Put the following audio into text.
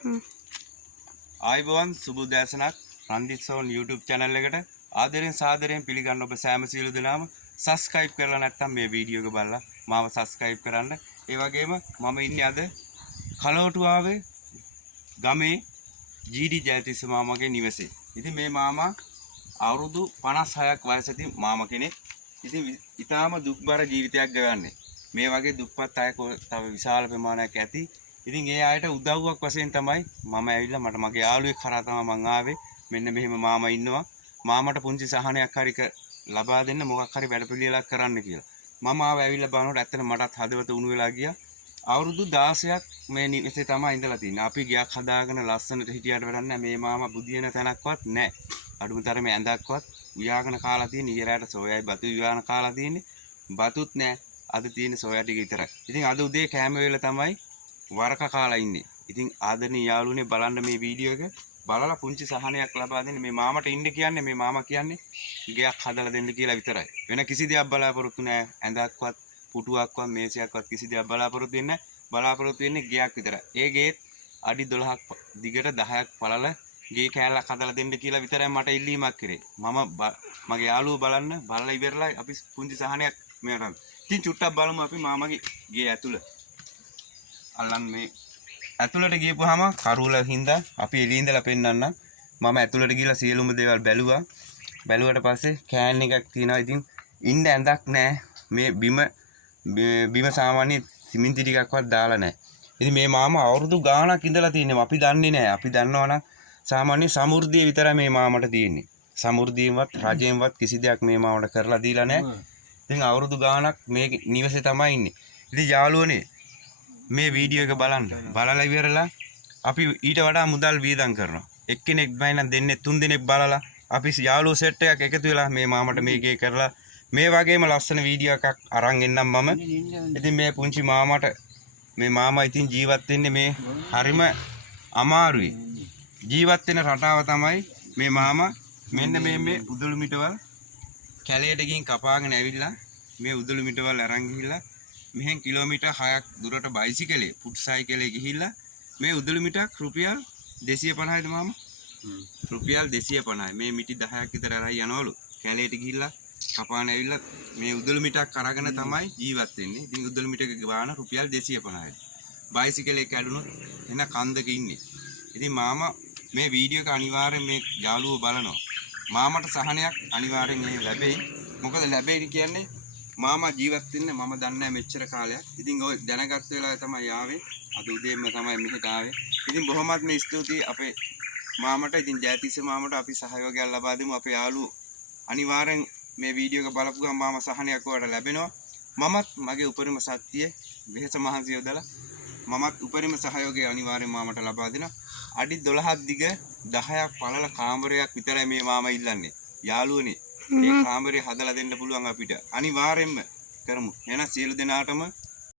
ආයිබෝවන් සුබ දැසනක් රන්දිත් zone YouTube channel එකට ආදරෙන් සාදරයෙන් පිළිගන්න ඔබ සෑම සියලු දෙනාම subscribe කරලා නැත්නම් මේ වීඩියෝ එක බලලා මාව subscribe කරන්න. ඒ වගේම මම ඉන්නේ අද කලවටුවාවේ ගමේ GD ජයතිස්ස මාමගේ නිවසේ. ඉතින් මේ මාමා අවුරුදු 56ක් වයස ඇති මාමා කෙනෙක්. ඉතින් ඊටාම දුක්බර ජීවිතයක් ගෙවන්නේ. මේ වගේ දුක්පත් අය තව විශාල ප්‍රමාණයක් ඇති. ඉතින් ඒ අයට උදව්වක් වශයෙන් තමයි මම ඇවිල්ලා මට මගේ යාළුවෙක් කරා තමයි මං ආවේ. මෙන්න මෙහෙම මාමා ඉන්නවා. මාමට පුංචි සහනයක් හරි ලබා දෙන්න මොකක් හරි වැඩපිළිවෙලක් කරන්න කියලා. මම ආව ඇවිල්ලා බලනකොට ඇත්තට මටත් හදවත උණු වෙලා ගියා. අවුරුදු 16ක් මේ නිවසේ තමයි ඉඳලා තින්නේ. අපි ගියක් හදාගෙන ලස්සනට හිටියට වැඩක් නැහැ. මේ මාමා බුදියන තැනක්වත් නැහැ. අඩුම තරමේ ඇඳක්වත් උයාගෙන කාලා තියෙන ඊරාට සෝයයි බතු උයාගෙන කාලා තියෙන්නේ. බතුත් නැහැ. අද තියෙන සෝයා ටික විතරයි. ඉතින් අද උදේ කෑම වේල තමයි වරක කාලා ඉන්නේ. ඉතින් ආදරණීය යාළුවනේ බලන්න මේ වීඩියෝ එක බලලා පුංචි සහනයක් ලබා දෙන්න. මේ මාමට ඉන්න කියන්නේ මේ මාමා කියන්නේ ගෙයක් හදලා දෙන්න කියලා විතරයි. වෙන කිසි දෙයක් බලාපොරොත්තු නැහැ. ඇඳක්වත් පුටුවක්වත් මේසයක්වත් කිසි දෙයක් බලාපොරොත්තු වෙන්නේ නැහැ. බලාපොරොත්තු වෙන්නේ ගෙයක් විතරයි. ඒ ගෙත් අඩි 12ක් දිගට 10ක් පළල ගේ කෑල්ලක් හදලා දෙන්න කියලා විතරයි මට ඉල්ලීමක් කරේ. මගේ යාළුවෝ බලලා ඉවරලා අපි පුංචි සහනයක් මෙයාට. ඉතින් චුට්ටක් බලමු අපි මාමගේ ගේ ඇතුළ. අල්ලන් මේ ඇතුළට ගියපුවාම කරුවල හින්දා අපි එළියේ ඉඳලා පෙන්නන්න. මම ඇතුළට ගිහලා සියලුම දේවල් බැලුවා. බැලුවට පස්සේ කෑන් එකක් තියෙනවා. ඉතින් ඉන්න ඇඳක් නැහැ. මේ බිම සාමාන්‍ය සිමෙන්ති ටිකක්වත් දාලා නැහැ. ඉතින් මේ මාමා අවුරුදු ගාණක් ඉඳලා තින්නේ. අපි දන්නේ නැහැ. අපි දන්නවනම් සාමාන්‍ය සමෘද්ධිය විතරයි මේ මාමට තියෙන්නේ. සමෘද්ධියෙන්වත් රජයෙන්වත් කිසි දෙයක් මේ මාමට කරලා දීලා නැහැ. ඉතින් අවුරුදු ගාණක් මේ නිවසේ තමයි ඉන්නේ. ඉතින් යාළුවනේ මේ වීඩියෝ එක බලලා ඉවරලා අපි ඊට වඩා මුදල් වියදම් කරනවා. එක්කෙනෙක් බයිනම් දෙන්නේ 3 දෙනෙක් බලලා අපි යාළුවෝ සෙට් එකක් එකතු වෙලා මේ මාමට මේකේ කරලා මේ වගේම ලස්සන වීඩියෝ එකක් අරන් එන්නම් මම. ඉතින් මේ පුංචි මාමට මේ මාමා ඉතින් ජීවත් වෙන්නේ මේ හරිම අමාරුයි. ජීවත් වෙන රටාව තමයි මේ මාමා මෙන්න මේ උදළු මිටවල් කැලයට ගිහින් කපාගෙන ඇවිල්ලා මේ උදළු මිටවල් අරන් ගිහිල්ලා මෙහෙන් කිලෝමීටර් 6ක් දුරට බයිසිකලේ ෆුට් සයිකලේ ගිහිල්ලා මේ උදළු මිටක් රුපියල් 250යිද මාමා? රුපියල් 250යි. මේ මිටි 10ක් විතර අරයි යනවලු. කැලේට ගිහිල්ලා කපාන ඇවිල්ලා මේ උදළු මිටක් අරගෙන තමයි ජීවත් වෙන්නේ. ඉතින් උදළු මිටක ගාන රුපියල් 250යි. බයිසිකලේ කැඩුනොත් එන කන්දක ඉන්නේ. ඉතින් මාමා මේ වීඩියෝ එක අනිවාර්යෙන් මේ යාළුවෝ බලනවා. මාමට සහනයක් අනිවාර්යෙන් මේ ලැබෙයි. මොකද ලැබෙයි කියන්නේ මාමා ජීවත් වෙන්නේ මම දන්නේ නැහැ මෙච්චර කාලයක්. ඉතින් ඔය දැනගත් වෙලාවේ තමයි ආවේ. අද උදේම තමයි මෙහෙට ආවේ. ඉතින් බොහොමත් මේ ස්තුතියි අපේ මාමට. ඉතින් ජයතිස්ස මාමට අපි සහයෝගයක් ලබා දෙමු. අපේ යාළුවෝ අනිවාර්යෙන් මේ වීඩියෝ එක බලපු ගමන් මාමා සහනයක් ඔයාලට ලැබෙනවා. මමත් මගේ උපරිම ශක්තිය වෙහස මහන්සිය යොදලා මමත් උපරිම සහයෝගය අනිවාර්යෙන් මාමට ලබා දෙනවා. අඩි 12ක් දිග 10ක් පළල කාමරයක් විතරයි මේ මාමා ඉල්ලන්නේ. යාළුවනේ ඒ කාමරේ හදලා දෙන්න පුළුවන් අපිට. අනිවාර්යෙන්ම කරමු. එහෙනම් සියලු දෙනාටම